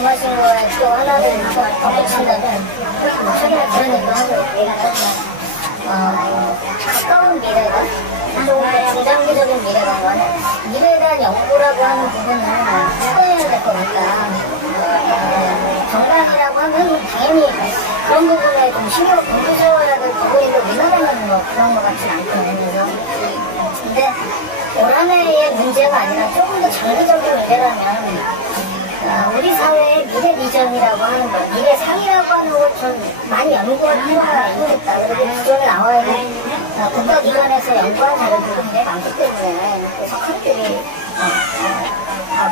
말씀하신 거에 또 하나를 좀 덧붙인다면 최근에 그런 얘기도 하고 가까운 미래가 좀 중장기적인 미래가 미래에 대한 연구라고 하는 부분은 추가해야 될 거니까 정당이라고 하면 당연히 그런 부분에 좀 신경을 곤두세워야 될 부분인데 우리나라는 뭐 그런 것 같진 않거든요. 근데 올 한 해의 문제가 아니라 조금 더 장기적인 문제라면 우리 사회의 미래 비전이라고 하는 것, 미래 상이라고 하는 걸 좀 많이 연구할 필요가 있겠다. 그리고 기존에 나와 있는 국가기관에서 연구한 자료들이 굉장히 많기 때문에 석학들이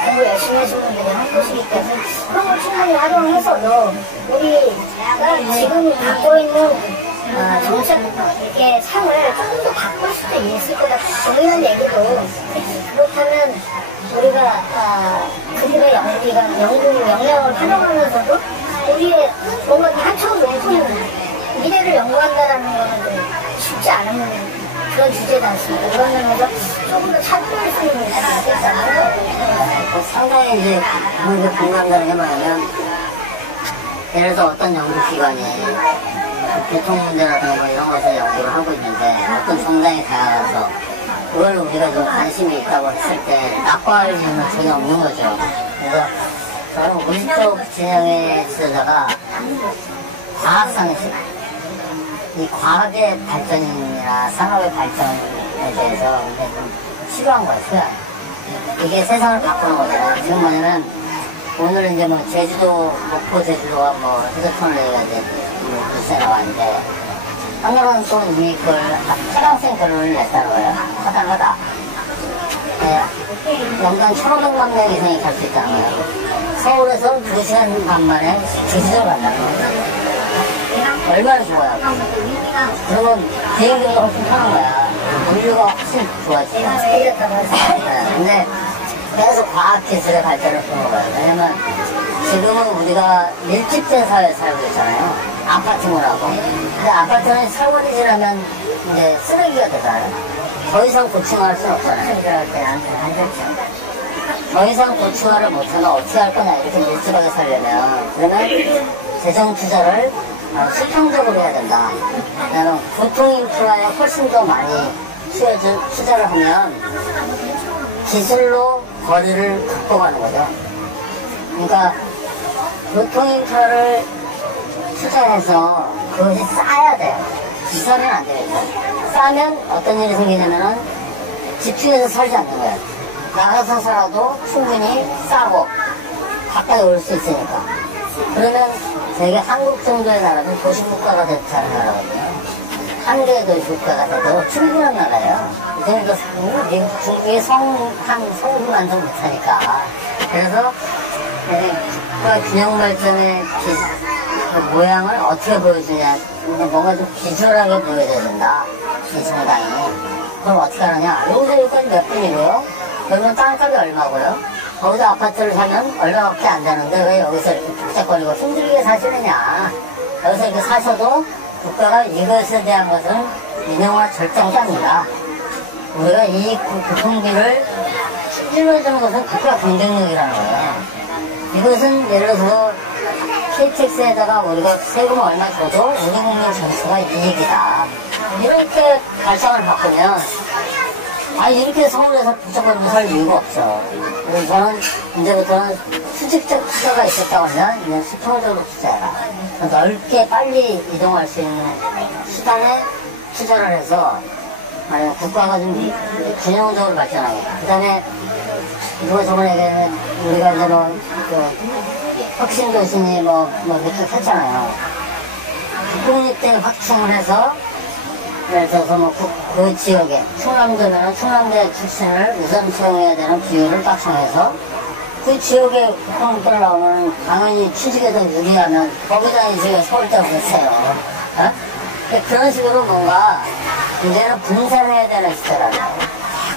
공부 열심히 하시는 분들이 한 것이기 때문에 그런 걸 충분히 활용해서도 우리가 지금 갖고 있는 정책의 상을 조금 더 바꿀 수도 있을 것 같아요. 동일한 얘기도 그렇다면 우리가 그들의 연구 역량을 활용하면서도 우리의 뭔가 한참 높은 미래를 연구한다라는 거는 쉽지 않은 그런 주제지 않습니까? 그런 면에서 조금 더 차별할 수 있는 부분이 있겠다는 상당히 이제 공감되는 게 뭐냐면 예를 들어서 어떤 연구기관이 교통 문제라든가 이런 것을 연구를 하고 있는데 어떤 정당에 가서 그걸 우리가 좀 관심이 있다고 했을 때 낙과할 이유는 전혀 없는 거죠. 그래서 저는 우리 쪽 진영의 지도자가 과학상이시다. 이 과학의 발전이나 산업의 발전에 대해서 굉장히 좀 싫어한 거였어요. 이게 세상을 바꾸는 거잖아요. 지금 뭐냐면 오늘 이제 뭐 제주도, 목포 제주도가 뭐 휴대폰을 얘기가 이제 글쎄 나왔는데 한국은 또 이미 그걸 최강성 결론을 냈다는 거예요. 하다하다. 네, 연간 1,500만 명 이상이 갈 수 있다는 거예요. 서울에서 2시간 반 만에 제주도를 간다는 거예요. 얼마나 좋아요. 그러면 비행기가 훨씬 편한 거야. 물류가 훨씬 좋아지죠. 네, 근데 계속 과학기술의 발전을 보는 거예요. 왜냐면 지금은 우리가 밀집된 사회에 살고 있잖아요. 아파트문하고. 근데 아파트는 세월이 지나면 이제 쓰레기가 되잖아요. 더 이상 고층화할 수는 없잖아요. 더 이상 고층화를 못하면 어떻게 할 거냐, 이렇게 밀집하게 살려면. 그러면 재정 투자를 수평적으로 해야 된다. 왜냐면 교통 인프라에 훨씬 더 많이 투자를 하면 기술로 거리를 바꿔가는 거죠. 그러니까 교통 인프라를 투자해서 그것이 싸야 돼요. 비싸면 안 되겠죠. 싸면 어떤 일이 생기냐면은 집중해서 살지 않는 거예요. 나가서 살아도 충분히 싸고 가까이 올 수 있으니까. 그러면 되게 한국 정도의 나라는 도시국가가 됐다는 나라거든요. 한 개의 도시국가가 돼도 충분한 나라예요. 이 정도 미국, 중국의 성분 완성 못하니까. 그래서 국가 균형 발전의 그 모양을 어떻게 보여주냐. 뭔가 좀 비주얼하게 보여줘야 된다. 이 정당이. 그럼 어떻게 하느냐. 여기서 여기까지 몇 분이고요. 그러면 땅값이 얼마고요. 거기서 아파트를 사면 얼마밖에 안 되는데 왜 여기서 이렇게 북적거리고 힘들게 사시느냐. 여기서 이렇게 사셔도 국가가 이것에 대한 것은 인용할 절대하지 않는다. 우리가 이 교통비를 찔러주는 것은 국가 경쟁력이라는 거예요. 이것은 예를 들어서 KTX에다가 우리가 세금 얼마 줘도 우리 국민 전체가 이익이다. 이렇게 발상을 바꾸면 이렇게 서울에서 북적거리고 살 이유가 없죠. 그래서 저는 이제부터는 수직적 투자가 있었다고 하면 그냥 수평적으로 투자해라. 넓게 빨리 이동할 수 있는 수단에 투자를 해서 국가가 좀 균형적으로 발전하겠다. 그 다음에 누가 저번에 얘기하면 우리가 이제 혁신도시니 이렇게 했잖아요. 국립대 확충을 해서 예를 들어서 그 지역에 충남도면 충남대 출신을 우선 채용해야 되는 비율을 딱 정해서 그 지역에 국공립대를 나오면 당연히 취직에 더 유리하면 거기다 이제 서울대가 됐어요. 그런 식으로 뭔가 이제는 분산해야 되는 시대라는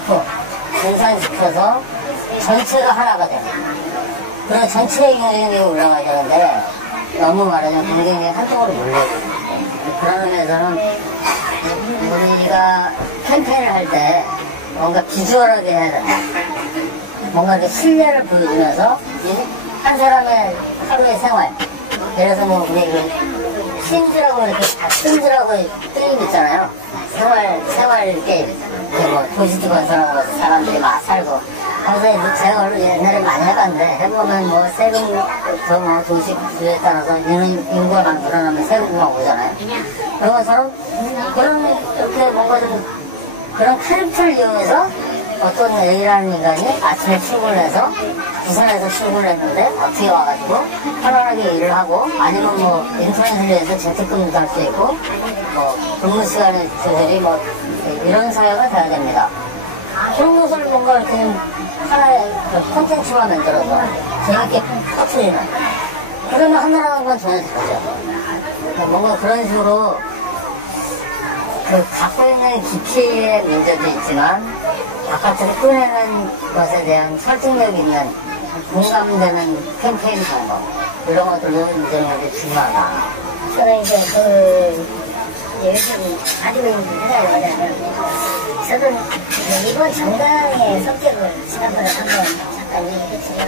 거예요. 분산시켜서 전체가 하나가 되는 그런 전체의 경쟁력이 올라가야 되는데 너무 말하자면 경쟁력이 한쪽으로 몰려있는 그런 의미에서는 우리가 캠페인을 할 때 뭔가 비주얼하게 해야 된다. 뭔가 이렇게 신뢰를 보여주면서 한 사람의 하루의 생활. 예를 들어서 뭐, 우리 신즈라고 이렇게 신즈라고 게임 있잖아요. 생활 게임. 뭐, 도시지 건설하고 사람들이 막 살고. 그래서 제가 옛날에 많이 해봤는데, 해보면 뭐, 세금부터 뭐, 도시에 따라서 인구가 많이 늘어나면 세금만 오잖아요. 그런 것처럼, 이렇게 뭔가 좀, 그런 캐릭터를 이용해서 어떤 A라는 인간이 아침에 출근을 해서 부산에서 출근을 했는데 어떻게 와가지고 편안하게 일을 하고 아니면 뭐 인터넷을 위해서 재택근무도 할 수 있고 뭐 근무 시간의 조절이 뭐 이런 사회가 돼야 됩니다. 그런 것을 뭔가 이렇게 하나의 콘텐츠만 만들어서 재밌게 퍼뜨리는 그러면 하나라는 건 전혀 다르죠. 뭔가 그런 식으로 갖고 있는 깊이의 문제도 있지만 바깥으로 꺼내는 것에 대한 설득력 있는 공감되는 캠페인 방법 이런 것들도 이제 중요하다. 저는 이제 요즘 가지고 있는 문제가 뭐냐면 저는 이번 정당의 성격을 지난번에 한번 잠깐 얘기했지만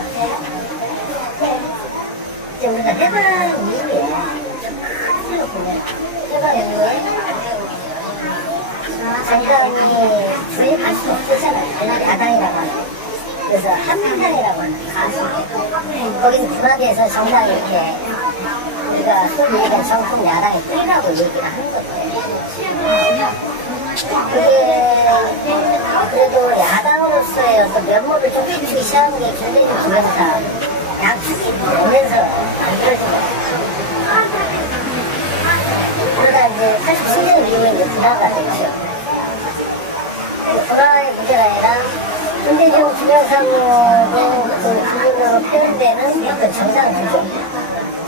이제 우리가 해방 이후에 좀 크게 보면 해방 이후에 정당이 주입할 수 없잖아요. 옛날에 야당이라고 하는. 그래서 한민당이라고 하는. 거기서 분합해서 정당이 이렇게 우리가 소위 얘기한 정통 야당이 뿌리라고 얘기를 하는 거예요. 그게 그래도 야당으로서의 어떤 면모를 좀 갖추기 시작한 게 김대중 김영삼 양측이 오면서 만들어진 거예요. 그러다 이제 87년 이후에 이제 분화가 됐죠. 분화의 문제가 아니라 김대중 김영삼으로 그분으로 표현되는 어떤 정당 구조,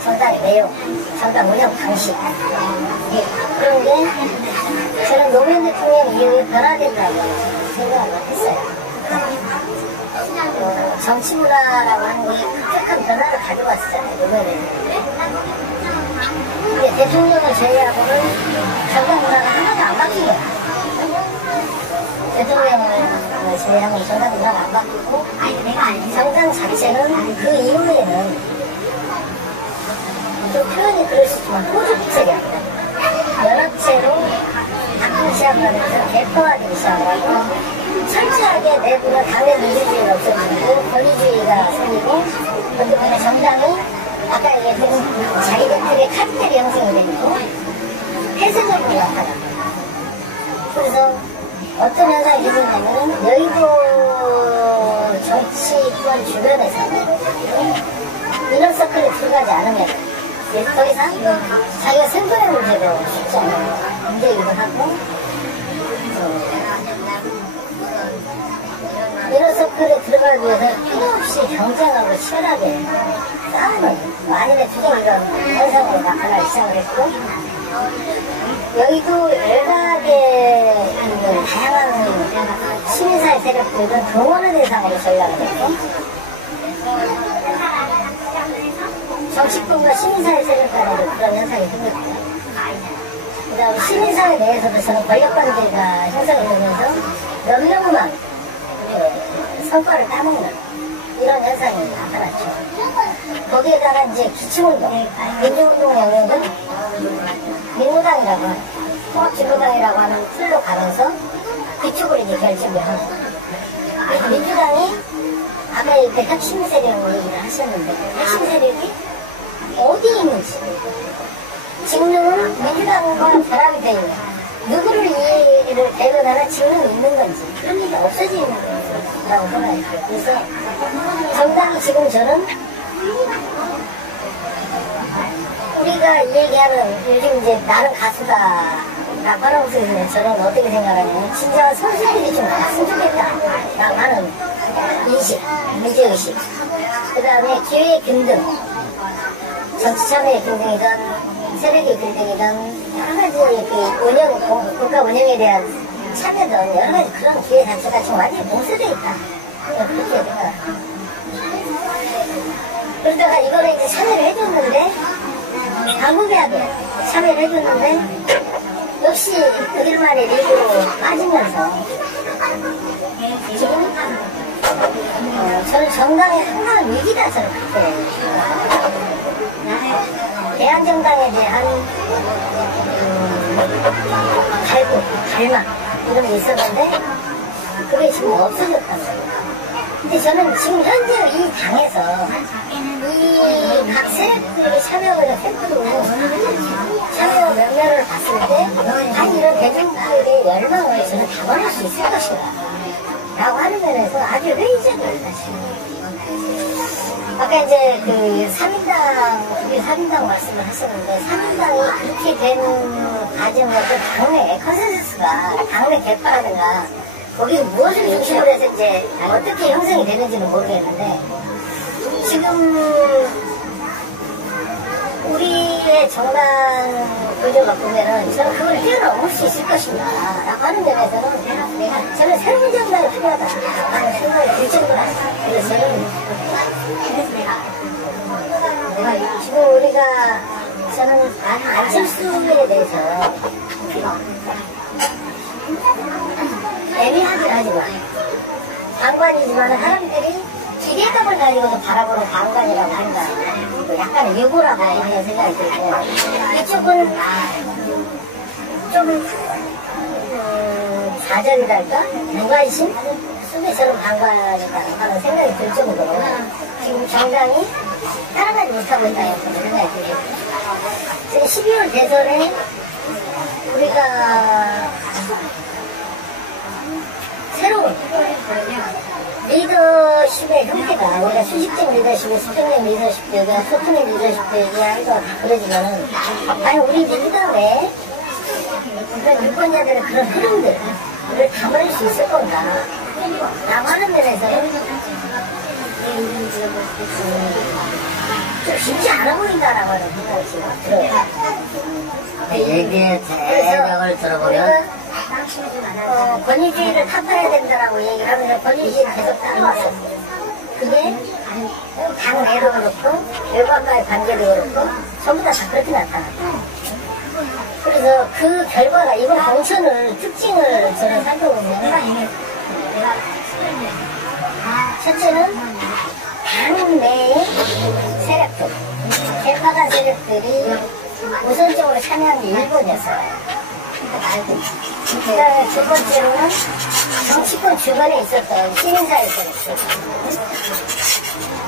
정당의 내용, 정당 운영 방식 그런 게 저는 노무현 대통령 이후에 변화된다고 생각을 했어요. 정치 문화라고 하는 게 급격한 변화를 가져왔었잖아요. 노무현 대통령. 근데 대통령을 제외하고는 정당 문화가 하나도 안 바뀐 거예요. 대통령을 제외하고 정당 문화가 안 바뀌고 정당 자체는 그 이후에는 좀 표현이 그럴 수 있지만 호주체계입니다. 연합체로 바꾸기 시작하면서 개파화되기 시작하고 철저하게 내부는 당내 민주주의가 없어지고 권위주의가 생기고 그다음에 정당이 아까 얘기했던 자기들의 카르텔이 형성이 되고 폐쇄적으로 나타나. 그래서 어떤 현상이 생기냐면 여의도 정치권 주변에서는 이너서클에 들어가지 않으면 더 이상 자기가 생존의 문제도 쉽지 않은 문제이기도 하고 이너서클에 들어가기 위해서 끊임없이 경쟁하고 치열하게 싸우는 만인의 투쟁 이런 현상으로 나타나기 시작을 했고 여기도 일각에 있는 다양한 시민사회 세력들은 동원의 대상으로 전락을 했고 정치권과 시민사회 세력 간에도 그런 현상이 생겼고요. 그 다음에 시민사회 내에서도 저는 권력관계가 형성이 되면서 몇 명만 성과를 따먹는 이런 현상이 나타났죠. 거기에다가 이제 기초운동, 민주운동 영역은 민노당이라고 하는, 통합진보당이라고 하는 틀로 가면서 그쪽으로 이제 결집을 하고. 그래서 민주당이 아까 이렇게 핵심 세력 얘기를 하셨는데, 핵심 세력이 어디에 있는지. 직능은 민주당과 결합이 되어 있는, 누구를 이해를 대변하는 직능이 있는 건지, 그런 게 없어지는 거라고 생각했어요. 그래서 정당이 지금 저는 우리가 얘기하는 요즘 이제 나는 가수다 라고 저는 어떻게 생각하냐면 진짜 선수들이 좀 갔으면 좋겠다 라고 하는 인식, 문제의식 그 다음에 기회의 균등 정치 참여의 균등이든 세력의 균등이든 여러 가지 그 국가 운영에 대한 차별은 여러 가지 그런 기회 자체가 지금 완전히 봉쇄되어 있다 그렇게 생각합니다. 그러다가 이거를 이제 참여를 해줬는데 방법이하게 참여를 해줬는데 역시 그들만의 리그로 빠지면서 지금 저는 정당의 항상 위기다 저는 그렇게 대한정당에 대한 갈망 이런 게 있었는데 그게 지금 없어졌단 말이에요. 근데 저는 지금 현재 이 당에서 이 각 세력들에게 참여를 해도 참여 면면을 봤을 때 아니 이런 대중들의 열망을 저는 담아낼 수 있을 것인가 라고 하는 면에서 아주 회의적이에요 사실. 아까 이제 그 3인당 말씀을 하셨는데 3인당이 그렇게 된 과정은 또 당내 컨센서스가 당내 개파라든가 거기 무엇을 중심으로 해서 이제 어떻게 형성이 되는지는 모르겠는데 지금 우리의 정당 구조가 보면은 저는 그걸 뛰어넘을 수 있을 것인가 라고 하는 면에서는 저는 새로운 정당이 필요하다 라는 생각이 들 정도라. 그래서 지금 우리가 저는 안철수에 대해서 애매하긴 하지만 방관이지만 사람들이 기대감을 가지고도 바라보는 방관이라고 한다. 약간의 유고라고 하는 생각이 들고 이쪽은 좀 좌절이랄까? 무관심? 속에 저는 방관이다 하는 생각이 들 정도로 지금 정당이 따라가지 못하고 있다는 생각이 들고 지금 12월 대선에 우리가 새로운 리더십의 형태가 우리가 수직적 리더십의 수평적 리더십 되고 소통의 리더십 되고 하니까 그러지만은 아니 우리 민주당에 그런 유권자들의 그런 흐름들을 담아낼 수 있을 건가 라고 하는 면에서는 좀 쉽지 않아 보인다라고 하는 생각이 지금 들어요. 얘기의 대략을 들어보면 권위주의를 타파해야 된다라고 얘기를 하면서 권위주의를 계속 따라왔어요. 그게 당 내로 그렇고 외곽과의 관계도 그렇고 전부 다 그렇게 나타났어요. 그래서 그 결과가 이번 공천을 특징을 저는 살펴보면 첫째는 당 내의 세력들, 개파간 세력들이 우선적으로 참여한 게 일본이었어요. 그 다음에 두 번째로는 정치권 주변에 있었던 시민사회 세력들.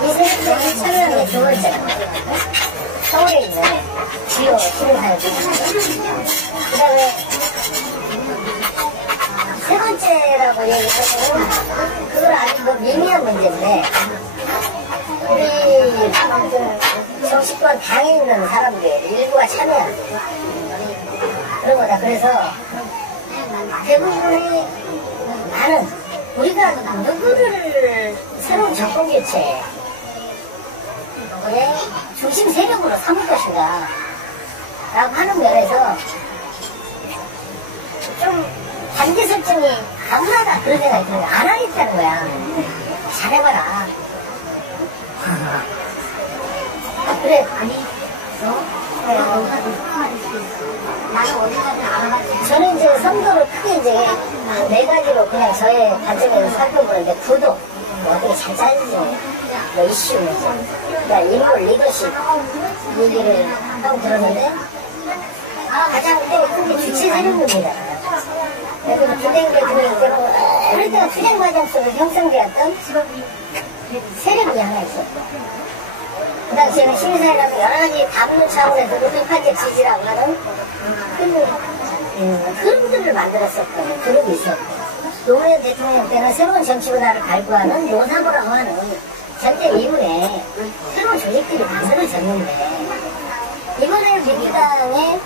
이 세력들이 참여한 게 두 번째로 서울에 있는 주요 시민사회 세력들. 그 다음에 세 번째라고 얘기하면 그걸 아주 뭐 미미한 문제인데 우리 정치권 당에 있는 사람들 일부가 참여한 그런 거다. 그래서 대부분의 많은 우리가 누구를 새로운 정권 교체의 중심 세력으로 삼을 것인가 라고 하는 면에서 좀 단계 설정이 가분하다 그런 생각이 들어요. 안 하겠다는 거야. 잘해봐라. 그래. 아니 저는 이제 선거를 크게 이제 네 가지로 그냥 저의 관점에서 살펴보는데 구도 어떻게 잘 짜지지 뭐 이슈 그러니까 인물 리더십 얘기를 하고 들었는데 가장 큰 게 주체 세력입니다. 그래서 투쟁 대통령 때는 그럴 때가 투쟁 과정 속에서 형성되었던 세력이 하나 있었고 그 당시에는 시민사회라는 여러 가지 담론 차원에서 노동판적 지지라고 하는 흐름들을 만들었었던 그룹이 있었고 노무현 대통령 때는 새로운 정치 문화를 발굴하는 노사모라고 하는 전쟁 이후에 새로운 조직들이 만들어졌는데 이번에 민주당의